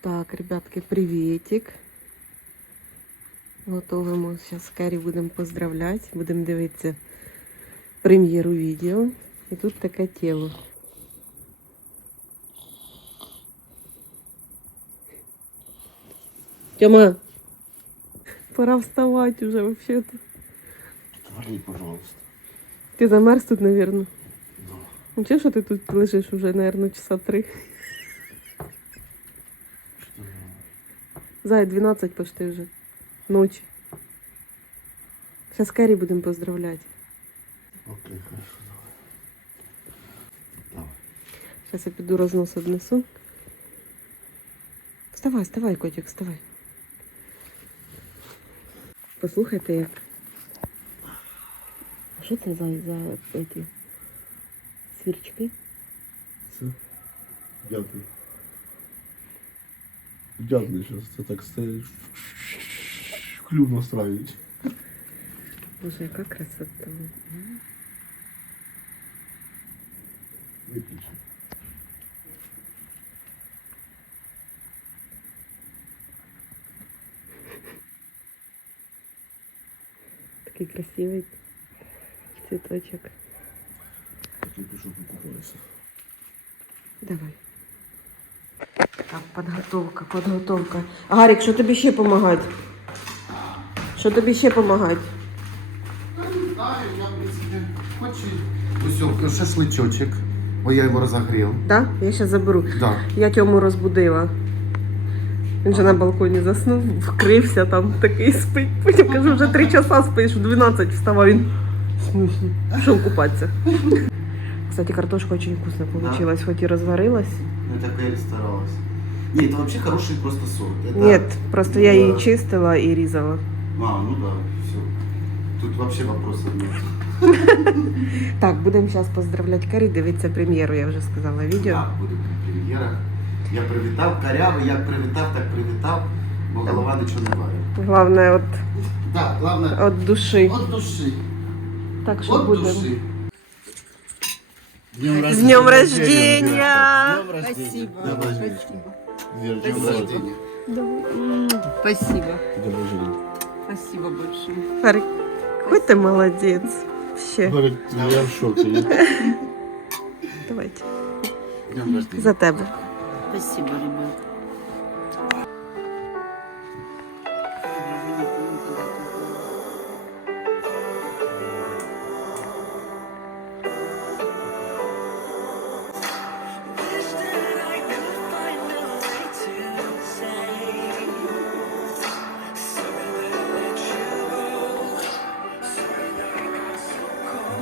Так, ребятки, приветик. Готовимо. Зараз Кері будемо поздравляти. Будемо дивитися прем'єру відео. І тут таке тіло. Тьома, пора вставати уже вообще-то. Твори, пожалуйста. Ти замерз тут, наверное. Да. Ну, що ти тут лежиш уже, наверное, часа три? Зай, 12 почти вже. Ночі. Зараз Кері будемо поздравляти. Окей, хорошо, давай. Давай. Зараз я піду рознос однесу. Вставай, вставай, котик, вставай. Послухайте, як. А що це за, за эти свірчки? Все. Дякую. Дякую, сейчас ты так стоишь. Клюв настраивать. Боже, яка красота. Выключи. Такий красивий цвіточок. Я тебе пишу, покупайся. Давай. Так, підготовка, підготовка. Гарік, що тобі ще допомагати? Що тобі ще допомагати? Знаю, я, в хочу. Ось шашлычочек. Ой, я его разогрел. Так? Я зараз заберу. Да. Я Тьому розбудила. Він же на балконі заснув, вкрився там такий спить. Потім кажу, вже три часа спиш, в 12 вставав він. Пішов купатися. Кстати, картошка очень вкусно получилась, хоть и разварилась. Ну, так и старалась. Не, это вообще хороший просто сорт. Это... Нет, просто я Да. її чистила і різала. А, ну да, все. Тут вообще вопросов нет. Так, будемо зараз поздравляти Карі, дивитися прем'єру, я вже сказала відео. Так, буду при прем'єрах. Я привітав каряву, як привітав, так привітав, бо голова нічого не варить. Головне, от, Так, главное, от душі. от душі. Так що От будемо. душі. З днем рождения! Спасибо. Спасибо. Вера, Спасибо. день рождения. М, Спасибо. День рождения. Спасибо большое. Гарик, хоч ти молодець. Ще. Говорит, я в шоке. Давайте. Днем рождения. За тебе. Спасибо, ребят.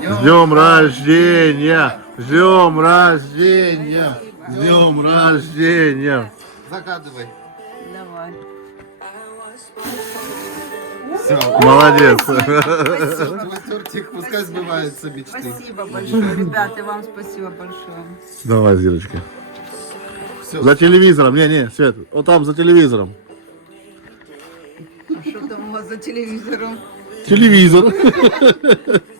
С днем рождения! С днем рождения! С днем рождения! Загадывай. Давай. Все. Молодец! Тортик, пускай сбываются мечты. Спасибо большое, ребята, вам спасибо большое. Давай, Зирочка. Все. За телевизором. Не, не, Свет, вот там за телевизором. А что там у вас за телевизором? Телевизор.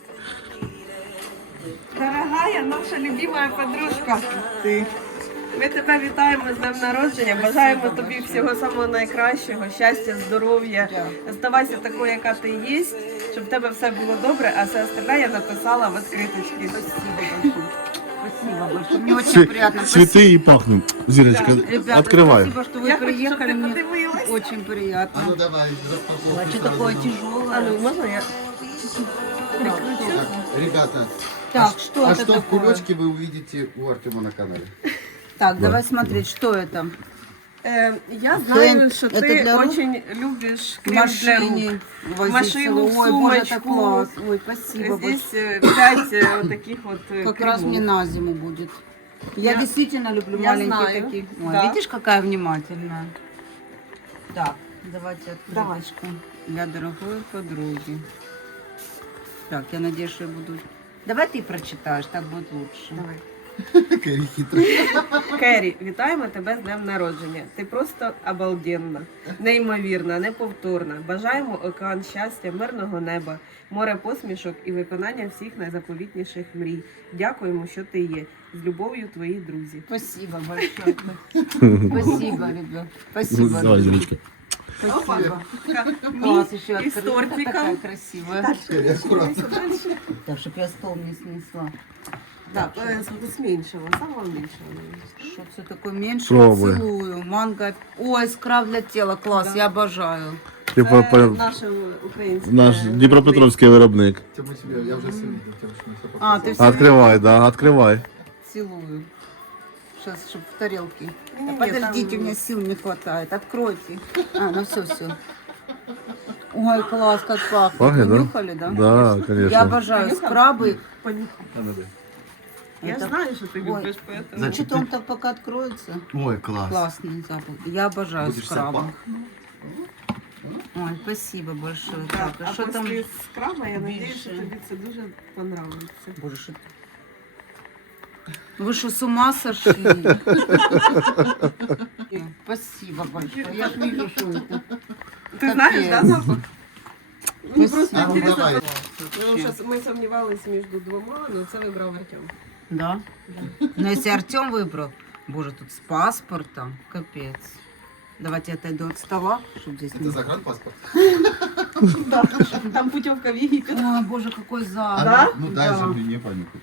Дорогая наша любимая подружка. Ти. Ми тебе вітаємо з днем народження. Бажаємо тобі всього самого найкращого, щастя, здоров'я. Оставайся такою, яка ти є, щоб в тебе все було добре, а все остальне я написала в відкриточці. Спасибо большое. Спасибо большое. Мне очень Цве- приятно. Спасибо. Цветы и пахнут. Зирочка, Ребята, открывай. спасибо, что вы Я хочу, щоб приехали. ти Мне подивилась. очень приятно. А ну давай, распаковку. А что сразу. такое А тяжелое? ну, можна я? Так, Ребята, Так, а, что а это что в такое? кулечке вы увидите у Артема на канале? Так, давай смотреть, что это. Е, я знаю, Фен- що це ти для рук? дуже любиш В крем для рук. машине машину, Ой, боже, так сумочку. класс. Ой, спасибо большое. Здесь е, п'ять е, таких от е, Как раз кремов. мне на зиму будет. Я, Я- действительно люблю я маленькие знаю, такие. Ой, да. Видишь, какая внимательная. Так, давайте Давай. открыточку для дорогой подруги. Так, я надеюсь, что я буду... Давай ты прочитаешь, так будет лучше. Давай. Кері хитрий. Керрі, вітаємо тебе з днем народження. Ти просто обалденна, неймовірна, неповторна. Бажаємо океан щастя, мирного неба, море посмішок і виконання всіх найзаповітніших мрій. Дякуємо, що ти є. З любов'ю, твої друзі. Спасибо большое. Спасибо, ребят. Спасибо. Давай, Зелечка. Спасибо. Мій Класс, еще и с открыта тортиком. такая красивая. Кері, акуратно. Так, чтобы я стол не снесла. Так, е, з- з меншого, самого меншого. Что все такое меньше? Пробуй. Целую. Манго. Ой, скраб для тела. Класс, Да. я обожаю. Типа Це по- наше українське. наш Дніпропетровський виробник. Тьому тебе, я вже все видів, Тьому, що ми все А, показали. ты все Откривай, да, откривай. Целую. Сейчас, чтобы в тарелке. Ні-ні-ні, Подождите, там- у меня сил не хватает. Откройте. А, ну все, все. Ой, класс, как пахнет. Пахнет, Вы да? нюхали, да? Да, Я конечно. обожаю Понюхал? скрабы. Понюхай. Я Это- знаю, что ты Ой. любишь, поэтому... Значит, Что-то он так пока откроется. Ой, клас. Классный запах. Я обожаю Будешь скрабы. запах? Ой, спасибо большое. Так, Так, а что там? після скраба, я надіюсь, більше? що тобі це дуже понравиться. Боже, что Вы что, с ума сошли? Спасибо большое. Я ж вижу, что это. Ти знаєш, да, Капець. запах? Мені Спасибо. просто А, ну інтересно, давай. тому що ми сумнівалися між двома, але це вибрав Артем. Да? Но если Артем выбрал, боже, тут с паспортом, капец. Давайте я отойду от стола, чтобы здесь Це не... загранпаспорт? Да, там путівка в Єгипет. Ой, боже, какой А, запах. Да? Ну дай Да. же мне панику.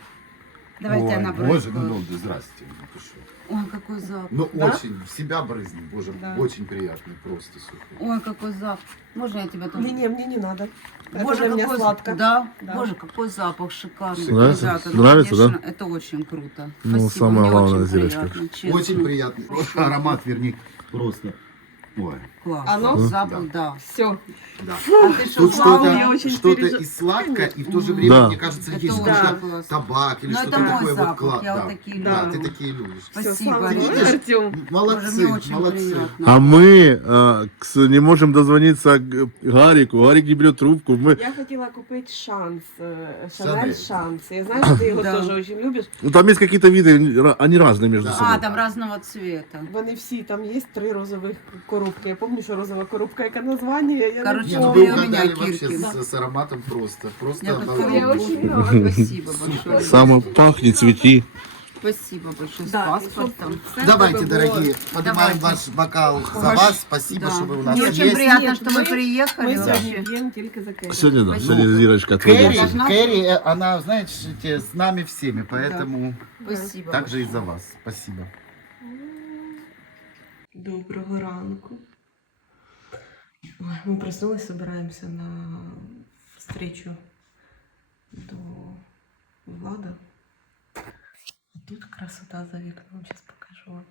Давайте я Ой, набрызгаю. Боже, ну, ну, здрасте. ну ты шо. Ой, какой запах. Ну, Да? очень, в себя брызни, боже, Да. очень приятный, просто супер. Ой, какой запах. Можно я тебя тоже? Ні-ні, мені не надо. Це Боже, для мене какой сладко. Да? Да. Боже, какой запах шикарный. Нравится? Ребята, ну, Нравится, да? конечно, Это очень круто. Ну, Спасибо, самое мне главное, очень Зирочка. приятно, честно. Очень приятный. Аромат, верни, просто. Ой. Класс. Оно? Запах, да. Все. Да. А ты что, Тут Слава, я что-то очень что пережи- и сладкое, и в то же время, Да. мне кажется, Это есть очень какой-то классно. табак или Ну, что-то это мой такое вот запах, клад. я да. вот такие Да, люблю. ты такие любишь. Спасибо, Видишь, ребята. Артем? Боже, Молодцы, мне очень молодцы. приятно. А мы э, кс- не можем дозвониться к Гарику. Гарик не берет трубку. Мы... Я хотіла купити шанс, е, Шанель. Шанель шанс. Я знаю, що ти його Да. теж дуже любиш. Ну, там есть какие-то виды, ра- они разные между Да. собой. А, там разного цвета. Вони всі, там є три розових коробки. Я пам'ятаю, що розова коробка, яке названня, я Короче, не Не, ну помню. вы у меня угадали вообще Киркин. с, с ароматом просто. Просто Я как обалденно. Я очень рада. Спасибо большое. Самый пахнет, цвети. Спасибо большое. С Да, паспортом. щоб все Давайте, в тебе було. дорогие, поднимаем Давайте. ваш бокал за Ваш- вас. Спасибо, Да. что вы у нас Мне есть. очень приятно, Нет, что вы мы- приехали Ми сьогодні вообще. п'ємо тільки за Кері. Сегодня, да, Спасибо. сегодня Зирочка твой Кэрри, день. Должна- Кэрри, э, она, знаете, с нами всеми, поэтому Спасибо. также и за вас. Спасибо. Доброго ранку. Ми проснулись, збираємося на встречу до Влада. А тут красота за вікном, зараз покажу вам.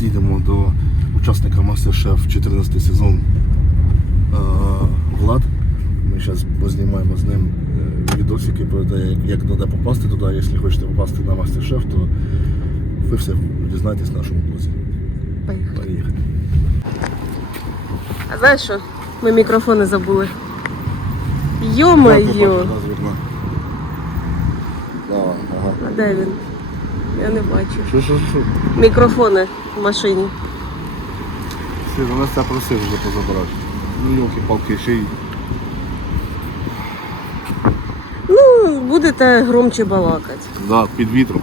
Зараз їдемо до учасника Мастер-Шеф 14 сезон е, Влад. Ми зараз познімаємо з ним е, відосики про те, як, туди попасти туди. Якщо хочете попасти на Мастер-Шеф, то ви все дізнаєтесь в нашому блозі. Поїхали. Поїхали. А знаєш що? Ми мікрофони забули. Йо-моє! А де він? Я не бачу. Що, що, що? Мікрофони в машині. Сир, у нас це просив вже позабирати. Ну, йолки-палки, ще й будете громче балакати. Да, під вітром.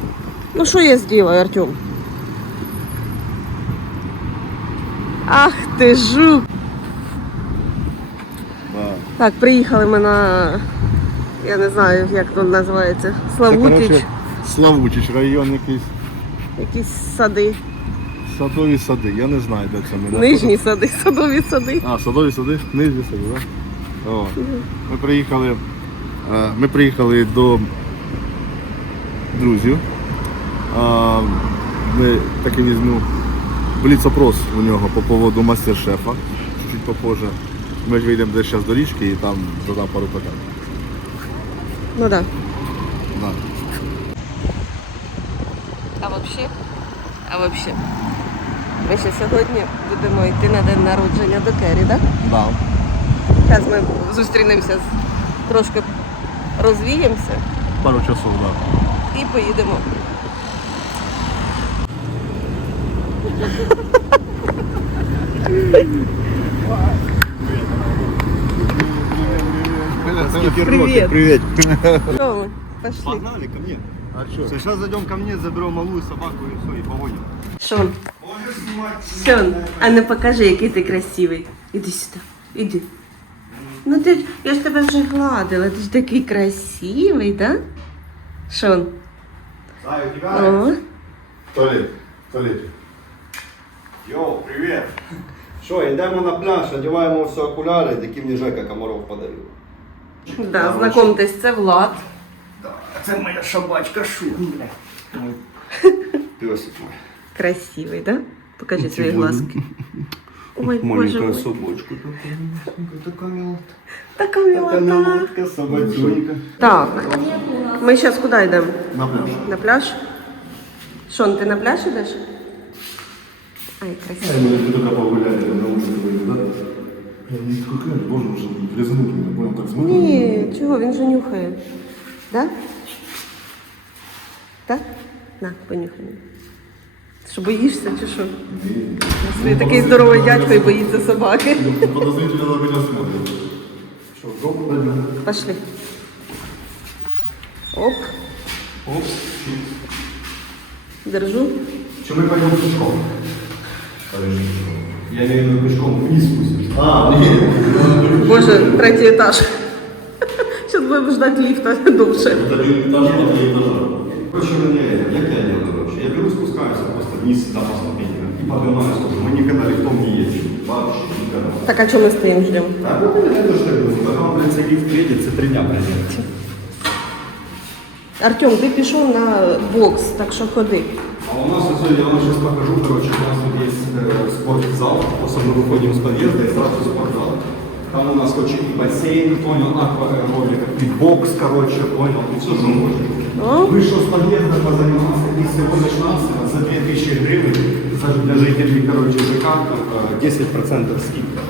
Ну що я зроблю, Артем? Ах ти жук! Да. Так, приїхали ми на. Я не знаю, як тут називається. Славутич. Славутич, район якийсь. Якісь сади. Садові сади. Я не знаю, де це ми. Нижні сади, садові сади. А, садові сади, нижні сади, так? Да? О. Ми приїхали. е, Ми приїхали до друзів. Ми таки візьму бліц-опрос у нього по поводу мастер-шефа. Чуть-чуть попозже. Ми ж вийдемо десь зараз до річки і там задам пару питань. Ну так. Да. А взагалі? А взагалі? Ми ще сьогодні будемо йти на день народження до Кері, так? Да. Зараз ми зустрінемося, з- трошки розвіємося Пару часов, так. Да. і поїдемо. Привет. Привет. Ми? Пошли. Погнали ко мне. А що? Сейчас зайдем ко мне, заберем малую собаку и все, и погоним. Шон. Шон, а ну покажи, який ти красивий. Іди сюди, іди. Ну ти, ж- я ж тебе вже гладила, ти ж такий красивий, да? Шон. Заю, О, Туалет. Туалет. Йоу, привет. Що, йдемо на пляж, одягаємо все окуляри, такі мені Жека Комаров подарив. да, знакомтесь, це Влад. Це моя собачка Шуня. Песик мой. Красивий, да? Покажи свої глазки. Ой, боже Маленькая мой. собачка такая. Така милота. Така Така милота. милотка, собачонька. Так, ми зараз куди йдемо? На пляж. На пляж? Шон, ти на пляж ідеш? Ай, красиво. Мы только погуляли, на улице были, да? Я не такой крем, боже, уже резануть меня, понял, так смотрю. Ні, чого, він же нюхає. Да? Так? На, понюхай. Що боїшся чи що? Ти такий здоровий дядько і боїться собаки. Подозрительно на меня смотрят. Что, в дом пойдем? Пошли. Оп, Оп. держу. Чи ми пойдемо пішком? Я в виду пішком вниз спустимся. А, ні. Боже, третій етаж. Зараз будемо ждати ліфта довше. Это один этаж, на три этажа. Короче, мне, як я делаю вообще? Я беру, спускаюсь просто вниз до поступения и поднимаюсь тоже. Мы никогда лифтом не ездим. Вообще никогда. Так, а чому ми стоїмо ждемо? Так, ну, это что я говорю, пока, блин, цей лифт приедет, це три дня пройдет. Артем, ти пішов на бокс, так що ходи. А у нас, вот, я вам сейчас покажу, короче, у нас тут есть э, спортзал, просто мы выходим с подъезда и сразу спортзал. Там у нас, короче, и бассейн, понял, акваэробика, и бокс, короче, понял, и все, что можно. О, Вышел с подъезда, позанимался, и всего начинался за 2000 гривен, за- для жителей, короче, ЖК, э, 10% скидка.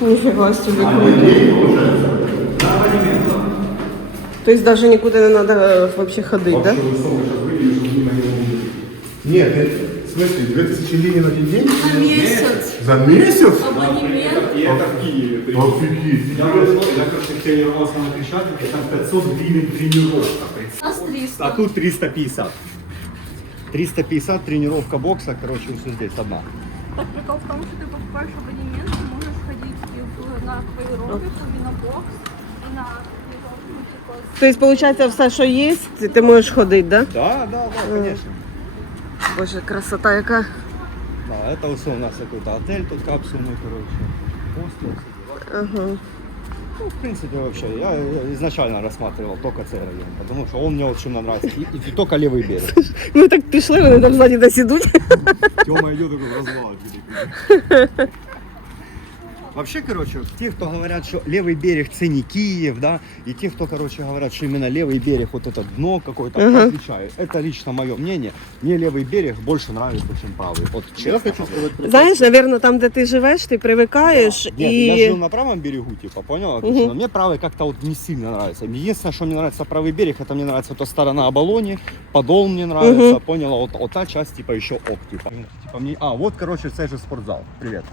ніфіга собі круто. На абонемент, да. Тобто навіть нікуди не треба взагалі ходити, так? Да? Вообще высоко сейчас выглядишь, чтобы не могли Нет, ты, в смысле, 2000 гривен на один день? На місяць. За месяц? И это в Киеве. Офигеть. Я, я, короче, тренировался на Крещатике, там 500 гривен тренировка. А тут 350. 350 тренировка бокса, короче, все здесь одна. Так прикол в том, что ты покупаешь абонемент, ты можешь ходить на аэробику, и на бокс, и на типа, Тобто, виходить, все, що є, ти, ти можеш ходити, так? Да? Да, да, да, конечно. Боже, красота яка. Да, это все у нас какой-то отель тут капсульный, короче. Хостел, все дела. Ага. Ну, в принципе, вообще, я, я изначально рассматривал только цей район, потому что он мне вот чем нравится. И, и только левый берег. Ми так пішли, вони там ззаді десь ідуть. Тёма идет такой в развал. великий. Вообще, короче, те, кто говорят, что левый берег це не Киев, да, и те, кто, короче, говорят, что именно левый берег, вот это дно какое-то, Ага. отличаю. Это лично мое мнение. Мне левый берег больше нравится, чем правый. Вот честно. Я хочу сказать, Знаєш, напевно, там, де ти живеш, ти привикаєш Нет, я і. жил на правом берегу, типа, понял? Мгм. Но мне правый как-то вот не сильно нравится. Единственное, что мне нравится правый берег, это мне нравится то сторона Оболони, Подол мне нравится, Мгм. поняла? Вот, вот та часть, типа, еще ок, типа. типа мне... А, вот, короче, цей же спортзал. Привет.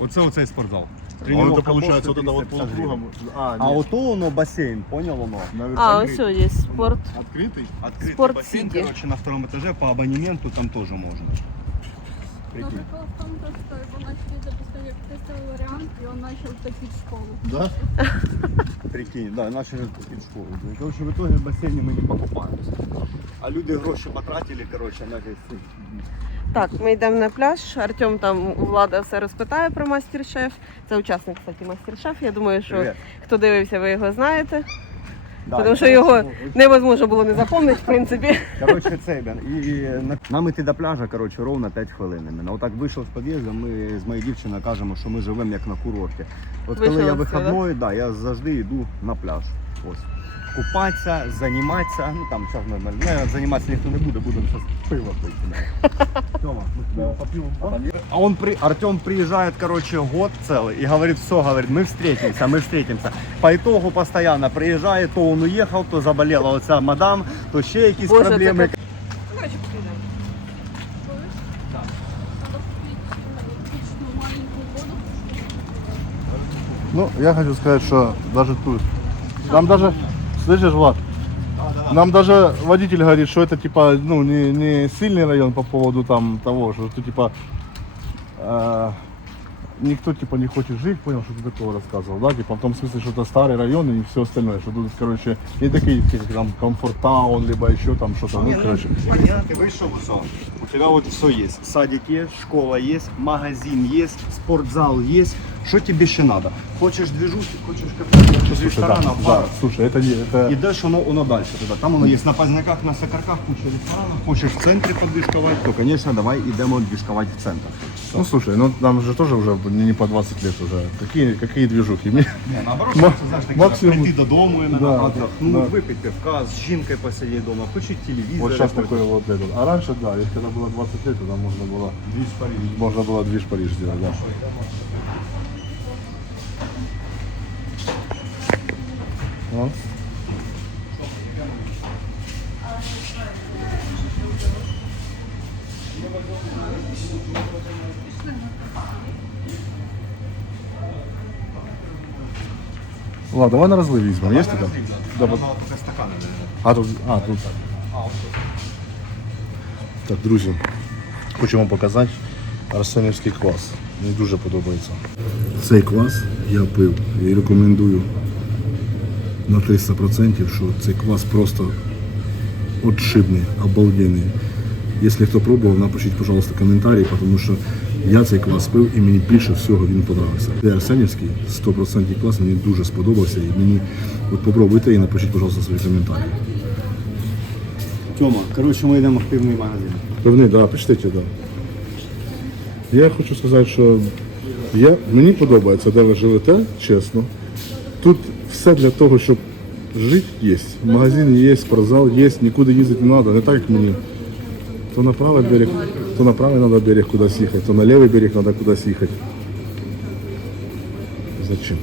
Оце оцей спортзал. Тренировка Он это получается после вот это вот 350 полукругом. А, А нет. ото воно басейн, понял воно? А, ось о, є спорт. Открытый? Открытый Спорт бассейн, Сити. короче, на втором этаже по абонементу там тоже можно. Но Прикинь. прикол в том, то, что его начали запускать как тестовый вариант, и он начал топить школу. Да? Прикинь, да, наші ж під школу. Короче, в итоге в басейні ми не покупаємося. А люди гроші потратили, короче, на весь цей Так, ми йдемо на пляж. Артем там у влада все розпитає про мастер-шеф. Це учасник, кстати, мастер-шеф. Я думаю, що Привіт. хто дивився, ви його знаєте. Да, Тому що його невозможно було не запам'ятати, в принципі. Короче, цей, блін, і, і на- нам іти до пляжа, короче, ровно 5 хвилин. іменно. Отак вийшов з під'їзду, ми з моєю дівчиною кажемо, що ми живемо як на курорті. От коли я отсюда. вихідний, да, я завжди йду на пляж. Ось. Купатися, займатися, ну там зараз нормально. Ну, займатися ніхто не буде, будемо зараз пиво пити. Тьома, ми поп'ємо. А он при... Артем приезжает, короче, год целый и говорит, все, говорит, мы встретимся, мы встретимся. По итогу постоянно приезжает, то он уехал, то заболела оця мадам, то ще якісь Боже, це проблеми. так- Коротше, підемо. Надо купить э, отличную маленькую воду. Ну, я хочу сказать, что даже тут. Нам даже, слышишь, Влад? Нам даже водитель говорит, что это типа, ну, не, не сильный район по поводу там того, что тут типа э, никто типа не хочет жить, понял, что ты такого рассказывал, да, типа в том смысле, что это старый район и все остальное, что тут, короче, не такие, как там, комфорт-таун, либо еще там что-то, ну, короче. Понятно, ты вышел в. У тебя вот все есть. Садик есть, школа есть, магазин есть, спортзал есть. Что тебе еще надо? Хочешь движухи, хочешь кафе, хочешь Слушай, ресторана, да, бар. да, слушай, это, не- это, И дальше оно, оно дальше туда. Там оно есть на Поздняках, на Сокарках, куча ресторанов. Хочешь в центре подвижковать, то, конечно, давай идем движковать в центр. ну, слушай, ну, нам же тоже уже не не по 20 лет уже. Какие, какие движухи? Мне- Не, наоборот, Ма- хочеться, знаєш, таке, максимум- прийти додому, і Да, отдохнуть, да. випити пивка, з жінкою посидіти вдома, включити телевізор. Вот сейчас якийсь. такой вот этот. А раньше, да, если когда было 20 лет, тогда можно было Двіж Париж. можно было движ Париж сделать, да. Ну? Ладно, давай на разлив візьмемо. Є там? Да, Треба вот. тільки стакани, наверное. А тут, а, тут. Так, друзі, хочу вам показати арсенівський квас. Мені дуже подобається. Цей квас я пив і рекомендую на 300%, що цей квас просто отшибний, обалденний. Якщо хто пробував, напишіть, пожалуйста, коментарі, тому що я цей квас пив і мені більше всього він подобався. Це Арсенівський 100% квас мені дуже сподобався і мені от попробуйте і напишіть, пожалуйста, свої коментарі. Тьома, коротше, ми йдемо в пивний магазин. Певний, да, почтите, да. Я хочу сказати, що я, мені подобається, де ви живете, чесно. Тут все для того, щоб жити є. Магазин є, спортзал є, нікуди їздити не треба, не так як мені. То на правий берег, то на правий треба берег кудись їхати, то на лівий берег треба кудись їхати. Зачем?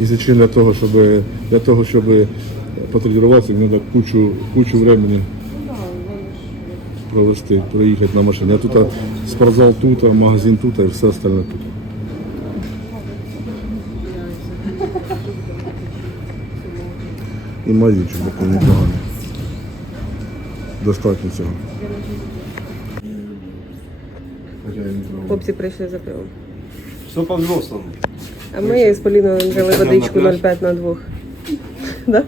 І зачем для того, щоб для того, щоб потренуватися, мені треба кучу, кучу времени провести, проїхати на машині. А тут а, спортзал тут, а магазин тут, а все остальне тут. І магазинчик такий непоганий. Достатньо цього. Хлопці прийшли за пивом. Все по-взрослому. А ми з Поліною взяли водичку 0,5 на двох. Да? Да.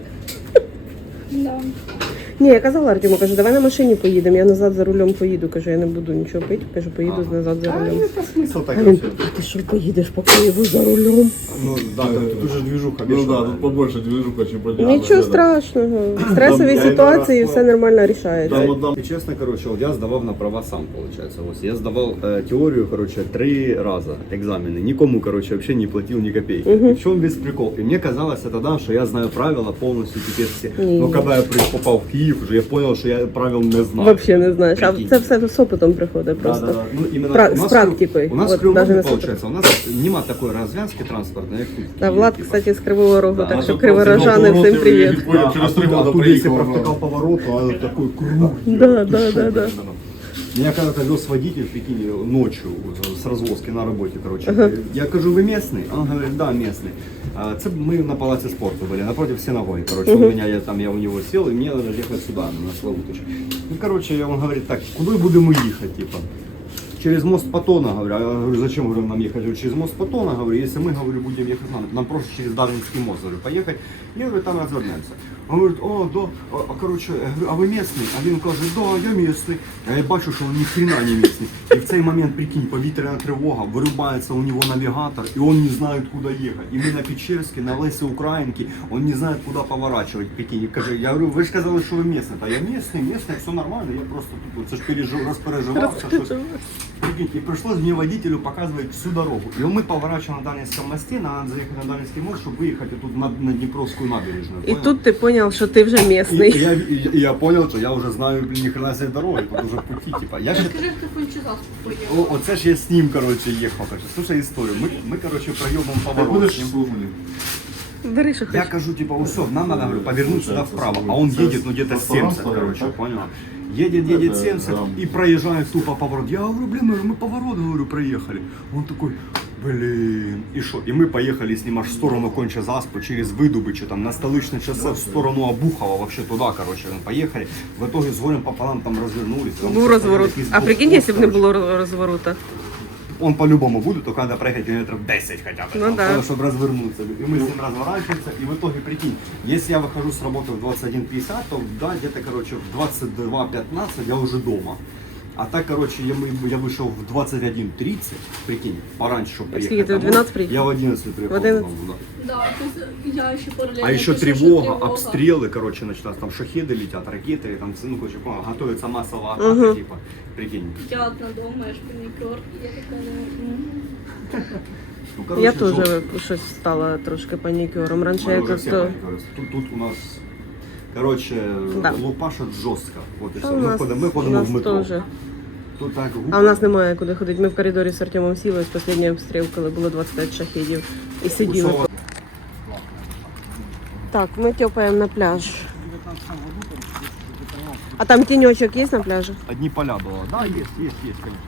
Ні, я казала Артему, кажу, давай на машині поїдемо, я назад за рулем поїду. Кажу, я не буду нічого пити, кажу, поїду назад за рулем. Яка смисл так А він, а ти що поїдеш по Києву за рулем? Ну, да, так, тут уже движуха Ну більше. да, тут побольше движуха, чим по Нічого страшного. В стресовій Там, ситуації я все нормально рішається. Там одна И честно, короче, вот я сдавал на права сам, получается. Вот я сдавал э, теорию, короче, три раза экзамены. Никому, короче, вообще не платил ни копейки. И в чем весь прикол? И мне казалось тогда, что я знаю правила полностью теперь все. Не. Но когда я при- попал в Киев, уже я понял, что я правил не знаю. Вообще не знаєш. А Прикинь. це все з опитом приходить Да, просто. да, да. Ну, именно Пра- у с нас практикой. У нас Вот в Кривом даже Роге, на супер. получается, у нас нема такой развязки транспортной, как тут. Та Влад, типа. кстати, з Кривого Рогу, Да, так а що тут криворожани всім привіт. Через три года приїхав, провтыкал поворот, а такой круг. Да, да, да, да. Меня когда-то вез водитель, прикинь, ночью вот, с развозки на работе, короче. Я кажу, вы местный? Он говорит, да, местный. А, Це ми на палаці спорту були, напротив синагоги. Короче, у меня, я, там, я у него сел, и мне надо ехать сюда, на Славутич. Ну, короче, он говорит, так, куда будем ехать, типа? Через мост Патона, говорю, я говорю, зачем говорю, нам ехать говорю, через мост Патона, говорю, если мы, говорю, будем ехать, нам, нам просто через Дарвинский мост, говорю, поехать, и, говорю, там развернемся. Он говорит, о, да, а, короче, я говорю, а ви місний? А він каже, да, я місний. А я бачу, що він ні хрена не місний. І в цей момент, прикинь, повітряна тривога, вирубається у нього навігатор, і он не знає, куди їхати. І ми на Печерській, на Лесі Українки, он не знає, куди поворачивать, прикинь. Я говорю, ви ж казали, що ви місний. Та я місний, місний, все нормально, я просто тут, це ж пережив, розпереживався, щось. Прикинь, и пришлось мне водителю показывать всю дорогу. И мы поворачиваем на Дарницком мосте, надо заехать на Дарницкий мост, чтобы выехать тут на, на Днепровскую набережную. І понял? тут ти зрозумів, що ти вже И- місний. и я, и, и я понял, что я уже знаю, блин, ни хрена себе дороги, тут уже пути, типа. Я же, Скажи, хто Фунчезас поїхав. о, оце ж я с ним, короче, ехал. Так, что, слушай историю. Мы, мы короче, проебом Ти поворот. будеш с ним. служити? Бери, що Я хочеш. кажу, типа, все, нам надо, говорю, повернуть сюда вправо. А он едет, ну, где-то 70, короче, понял? Едет, едет 70 и проезжает тупо поворот. Я говорю, блин, говорю, мы поворот, говорю, проехали. Он такой, блин, и что? И мы поехали с ним аж в сторону Конча Заспы, через Выдубыча, там, на столичное шоссе, в сторону Обухова, вообще туда, короче, мы поехали. В итоге с горем пополам там развернулись. Там Був все розворот. стояли, А из прикинь, блокпост, якщо б не короче. було роз- розворота. Он по-любому будет, только надо проехать километров 10 хотя бы, Ну там, да. чтобы развернуться. И мы с ним разворачиваемся, и в итоге, прикинь, если я выхожу с работы в 21.50, то да, где-то, короче, в 22.15 я уже дома. А так, короче, я, мы- я вышел в 21.30, прикинь, пораньше, чтобы приехать. скільки ти, в домой. 12 приїхав? Я в 11 приехал. В 11? домой, да. Да, то есть я ще паралельно. А еще пишу, що тревога, обстрелы, короче, начинаются. Там шахеды летят, ракеты, там, ну, короче, понял, готовится массовая атака, Мгм. типа, прикинь. Я одна дома, я ж панікер. Я така думаю, Ну, короче, Я теж жестко. щось стала трошки панікером. Раніше Мы я уже все як-то... паниковали. Тут, тут у нас, короче, Да. лупашат жестко. Вот и Та все. у Мы нас, ходимо, ми у ходимо нас в метро. теж. Тут так А у нас немає куди ходити. Ми в коридорі з Артемом сіли з останній обстріл, коли було 25 шахідів. І сиділи. Усова- Так, ми тьопаємо на пляж. А там тіньочок є на пляжі? Одни поля было. Да, есть, есть, есть, конечно.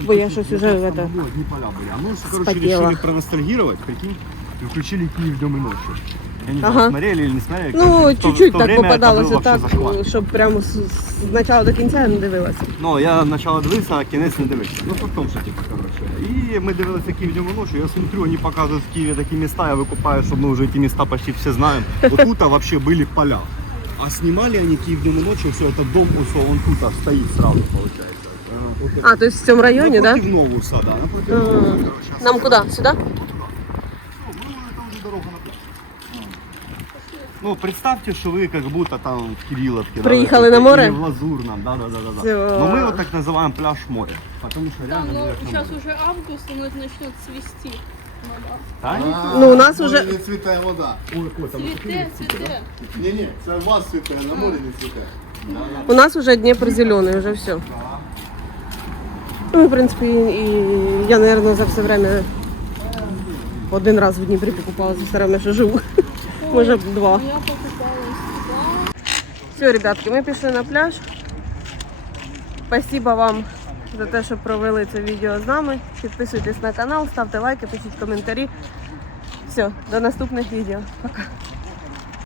Бо я щось уже в Там это... было одни поля были. А мы, короче, Спотела. решили проностальгировать, прикинь, и включили Киев днем и ночью. Я не знаю, Ага. смотрели или не смотрели. Ну, короче, в то- чуть-чуть в то так время это попадалося было вообще так, зашквар. щоб прямо з, з початку до кінця не дивилася. Ну, я начало дивився, а кінець не дивився. Ну, по тому, що, типу, коротше. І ми дивилися Київ днем і ночі. Я смотрю, вони показують в Києві такі міста, я викупаю, щоб ми вже ті міста почти всі знаємо. Отут вообще были поля. А снимали они Киев днем и ночью, все, этот дом, все, он тут аж стоит сразу, получается. А, то есть в цьому районі, так? Напротив Новуса, да, напротив Ага. Новуса, короче. Да? Нам куди? Сюди? Ну, представьте, что вы как будто там в Кирилловке. да, Приехали или на море? в Лазурном, да, да, да, да. Всё. да. Но мы его так называем пляж море. Потому что Да, реально ну мы как на сейчас море. уже август, и это начнет цвести. Ну да. Да? Ну, у нас уже- Не цвітає вода. Ой, Коля, там Цвіте, цвіте. Ні-ні, це у вас цвітає, на морі не цвітає. У нас уже Дніпр зелений, вже все. Ну, в принципі, і я, наверное, за все время один раз в Дніпрі покупалася все время, що живу. Може, два. Все, ребятки, ми пішли на пляж. Спасибо вам за те, що провели це відео з нами. Підписуйтесь на канал, ставте лайки, пишіть коментарі. Все, до наступних відео. Пока.